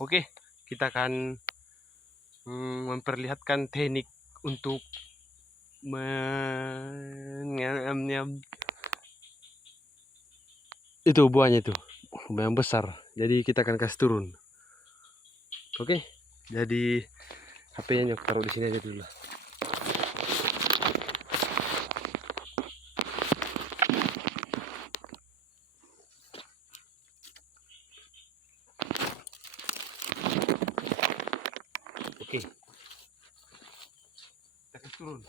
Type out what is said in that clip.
Oke, kita akan memperlihatkan teknik untuk itu buahnya itu yang besar, jadi kita akan kasih turun. Oke, jadi HP-nya Nyok taruh di sini aja dulu. Oke, kita kasih turun.